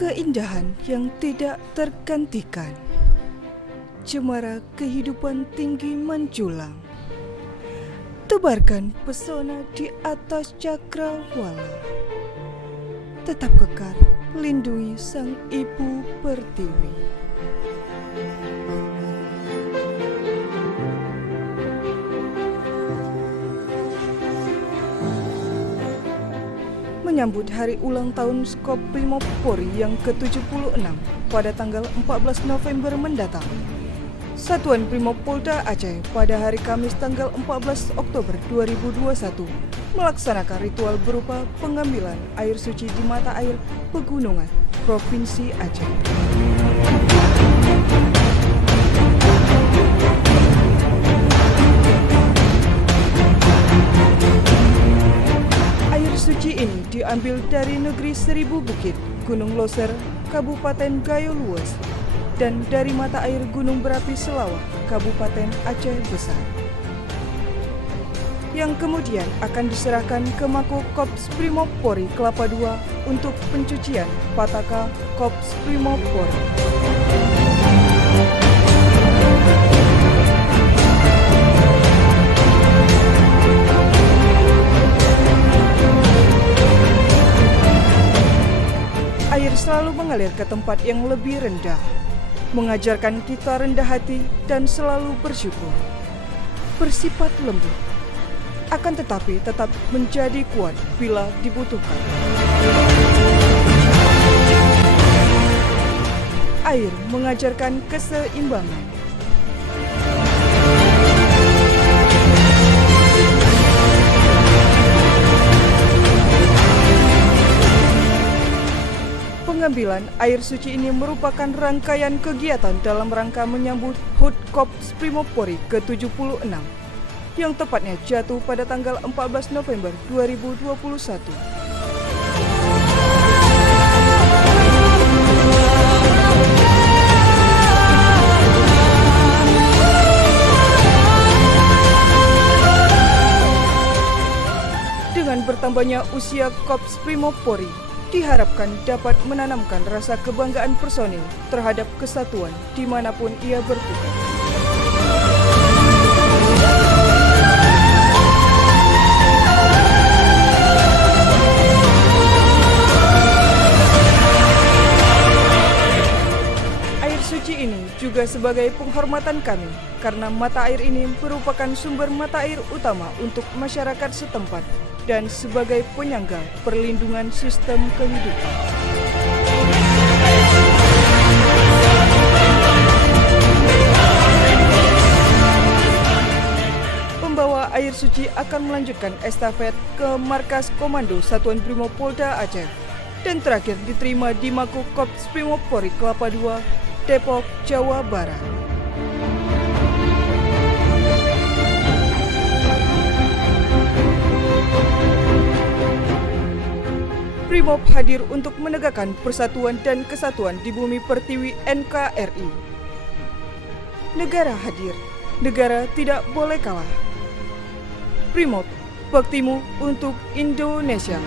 Keindahan yang tidak tergantikan, cemara kehidupan tinggi menjulang, tebarkan pesona di atas cakrawala, tetap kekar lindungi sang ibu pertiwi. Menyambut hari ulang tahun Skop Brimopolri yang ke-76 pada tanggal 14 November mendatang, Satuan Brimopolda Aceh pada hari Kamis tanggal 14 Oktober 2021 melaksanakan ritual berupa pengambilan air suci di mata air pegunungan Provinsi Aceh. Suci ini diambil dari negeri Seribu Bukit, Gunung Loser, Kabupaten Gayo Lues, dan dari mata air Gunung Berapi Selawah, Kabupaten Aceh Besar, yang kemudian akan diserahkan ke Mako Kops Brimopolri Kelapa II untuk pencucian Pataka Kops Brimopolri. Air selalu mengalir ke tempat yang lebih rendah, mengajarkan kita rendah hati dan selalu bersyukur, bersifat lembut, akan tetapi tetap menjadi kuat bila dibutuhkan. Air mengajarkan keseimbangan. Pengambilan air suci ini merupakan rangkaian kegiatan dalam rangka menyambut HUT Kops Brimopolri ke-76 yang tepatnya jatuh pada tanggal 14 November 2021. Dengan bertambahnya usia Kops Brimopolri, diharapkan dapat menanamkan rasa kebanggaan personil terhadap kesatuan dimanapun ia bertugas. Air suci ini juga sebagai penghormatan kami karena mata air ini merupakan sumber mata air utama untuk masyarakat setempat dan sebagai penyangga perlindungan sistem kehidupan. Pembawa air suci akan melanjutkan estafet ke markas Komando Satuan Brimopolda Aceh dan terakhir diterima di Mako Kops Brimopolri Kelapa II, Depok, Jawa Barat. Brimob hadir untuk menegakkan persatuan dan kesatuan di bumi pertiwi NKRI. Negara hadir, negara tidak boleh kalah. Brimob, baktimu untuk Indonesia.